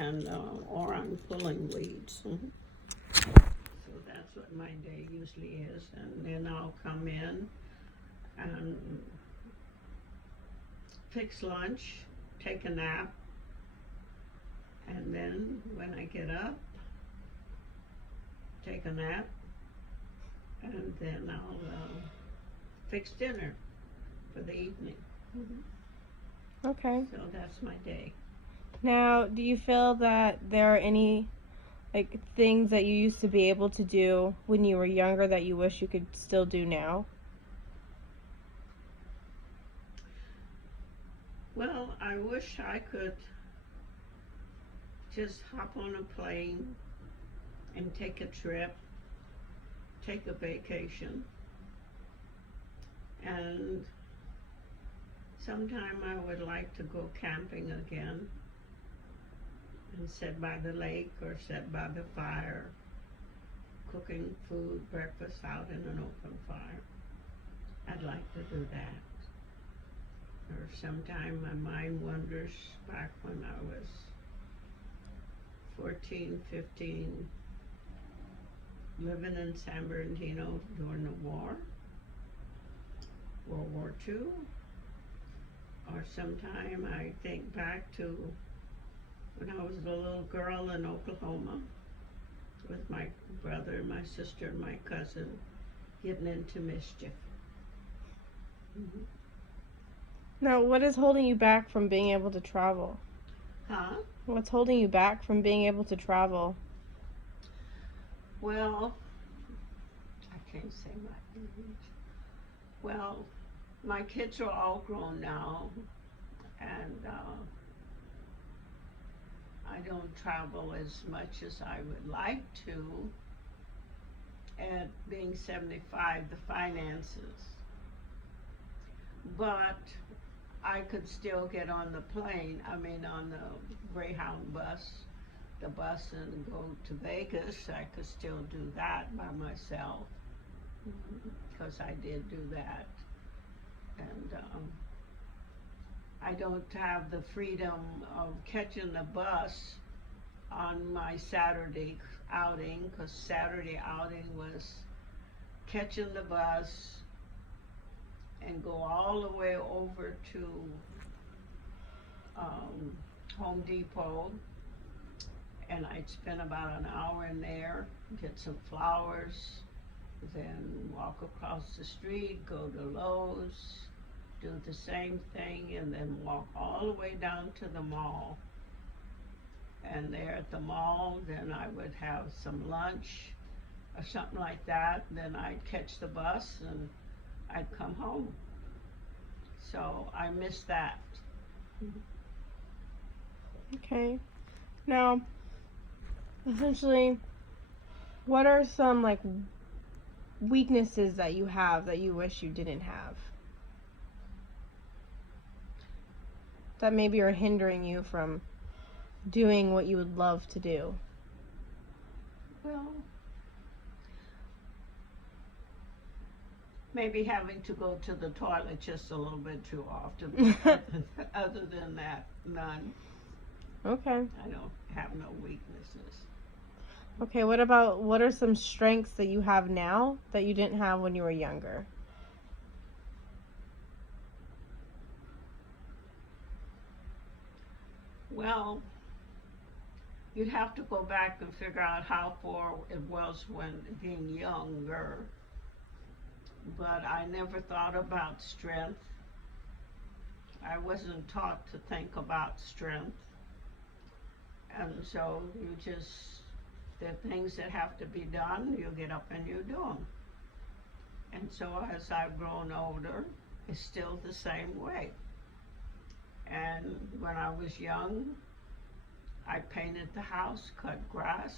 and or I'm pulling weeds. So that's what my day usually is, and then I'll come in and fix lunch, take a nap, and then when I get up, take a nap, and then I'll fix dinner for the evening. Okay. So that's my day. Now, do you feel that there are any things that you used to be able to do when you were younger that you wish you could still do now? Well, I wish I could just hop on a plane and take a trip, take a vacation, and sometime I would like to go camping again and sit by the lake or sit by the fire, cooking food, breakfast out in an open fire. I'd like to do that. Or sometime my mind wanders back when I was 14, 15, living in San Bernardino during the war, World War II. Or sometime I think back to when I was a little girl in Oklahoma with my brother, my sister, and my cousin getting into mischief. Mm-hmm. Now, what is holding you back from being able to travel? Huh? What's holding you back from being able to travel? Well, I can't say my age. Well, my kids are all grown now, and I don't travel as much as I would like to. At being 75, the finances. But I could still get on the plane, on the Greyhound bus, the bus, and go to Vegas. I could still do that by myself, because I did do that. And I don't have the freedom of catching the bus on my Saturday outing, because Saturday outing was catching the bus and go all the way over to Home Depot, and I'd spend about an hour in there, get some flowers, then walk across the street, go to Lowe's, do the same thing, and then walk all the way down to the mall. And there at the mall, then I would have some lunch or something like that, then I'd catch the bus and I'd come home. So I miss that. Okay. Now, essentially, what are some weaknesses that you have that you wish you didn't have? That maybe are hindering you from doing what you would love to do? Well, maybe having to go to the toilet just a little bit too often. Other than that, none. Okay. I don't have no weaknesses. Okay, what are some strengths that you have now that you didn't have when you were younger? Well, you'd have to go back and figure out how far it was when being younger. But I never thought about strength. I wasn't taught to think about strength. And so there are things that have to be done, you get up and you do them. And so as I've grown older, it's still the same way. And when I was young, I painted the house, cut grass.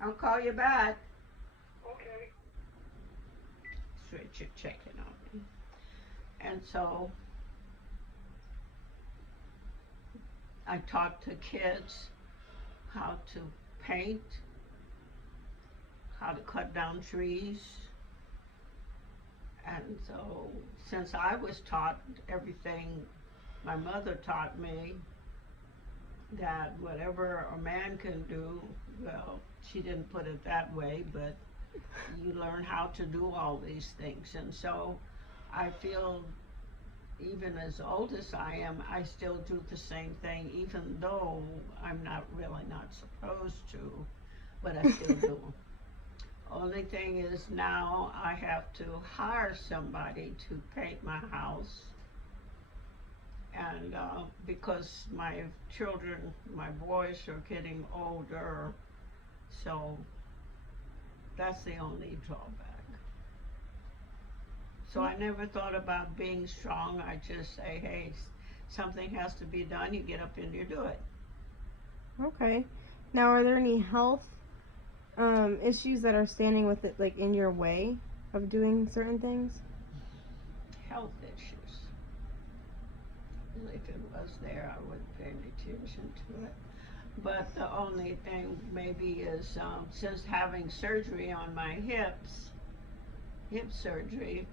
I'll call you back. Okay. Richard checking on me. And so I taught the kids how to paint, how to cut down trees, And so, since I was taught everything my mother taught me, that whatever a man can do, well, she didn't put it that way, but you learn how to do all these things. And so I feel even as old as I am, I still do the same thing, even though I'm not really not supposed to, but I still do. Only thing is now I have to hire somebody to paint my house. And because my children, my boys are getting older, so that's the only drawback. So I never thought about being strong. I just say, hey, something has to be done. You get up and you do it. Okay. Now, are there any health issues that are standing with it, like in your way of doing certain things? Health issues. If it was there, I wouldn't pay any attention to it. But the only thing maybe is since having surgery on my hips, hip surgery,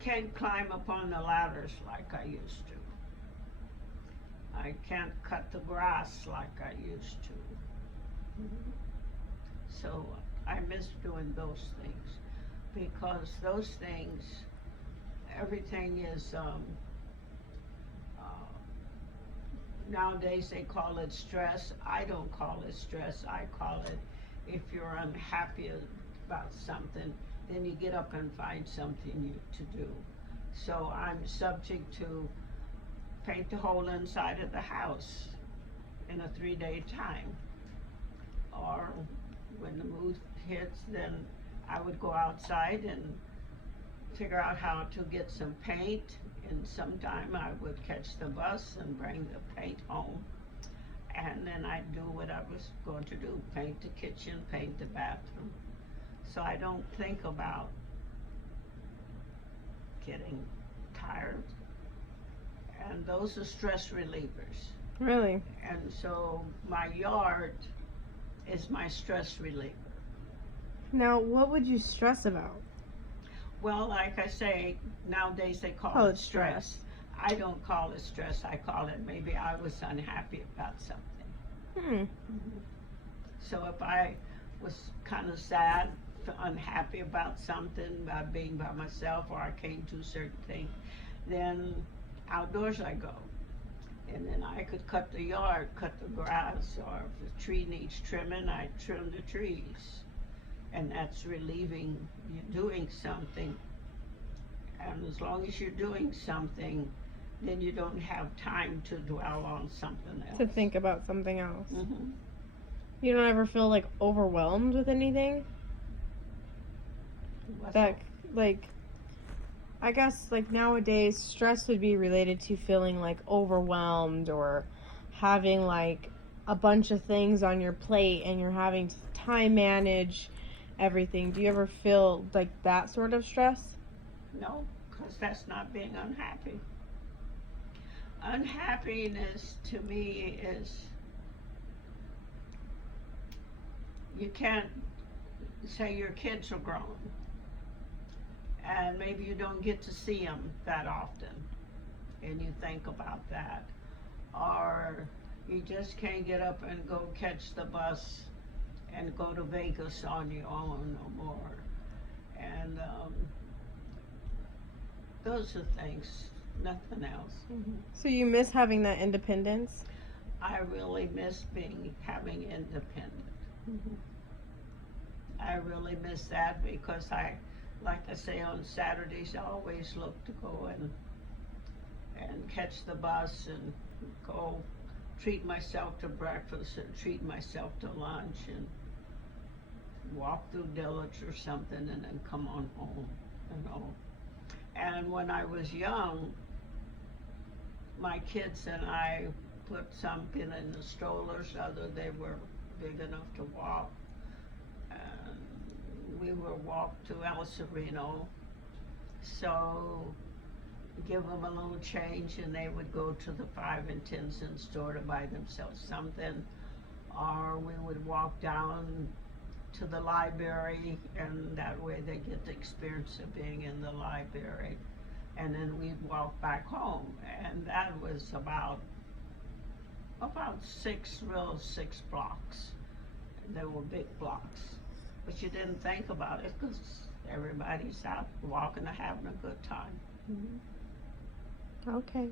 can't climb up on the ladders like I used to. I can't cut the grass like I used to. So I miss doing those things because those things, everything is, nowadays they call it stress. I don't call it stress. I call it if you're unhappy about something, then you get up and find something to do. So I'm subject to paint the whole inside of the house in a 3-day time. Or when the mood hits, then I would go outside and figure out how to get some paint, and sometime I would catch the bus and bring the paint home, and then I'd do what I was going to do, paint the kitchen, paint the bathroom. So I don't think about getting tired, and those are stress relievers. Really? And so my yard is my stress reliever. Now, what would you stress about? Well, like I say, nowadays they call Oh, it it's stress. I don't call it stress. I call it maybe I was unhappy about something. So if I was kind of sad, unhappy about something, about being by myself, or I can't do certain things, then outdoors I go. And then I could cut the yard, cut the grass, or if the tree needs trimming, I trim the trees. And that's relieving you doing something. And as long as you're doing something, then you don't have time to dwell on something else. To think about something else. Mm-hmm. You don't ever feel like overwhelmed with anything? That, like, I guess, like, nowadays, stress would be related to feeling, like, overwhelmed or having, like, a bunch of things on your plate and you're having to time manage everything. Do you ever feel, like, that sort of stress? No, because that's not being unhappy. Unhappiness, to me, is you can't say your kids are grown and maybe you don't get to see them that often and you think about that, or you just can't get up and go catch the bus and go to Vegas on your own no more. And those are things, nothing else. So you miss having that independence? I really miss having independence. I really miss that because like I say, on Saturdays I always look to go and catch the bus and go treat myself to breakfast and treat myself to lunch and walk through Dillage or something and then come on home, you know. And when I was young, my kids and I put something in the strollers, other they were big enough to walk. And we would walk to El Sereno. So give them a little change and they would go to the 5 and 10 cent store to buy themselves something. Or we would walk down to the library, and that way they get the experience of being in the library. And then we'd walk back home, and that was about 6 blocks. They were big blocks, but you didn't think about it because everybody's out walking and having a good time. Mm-hmm. Okay.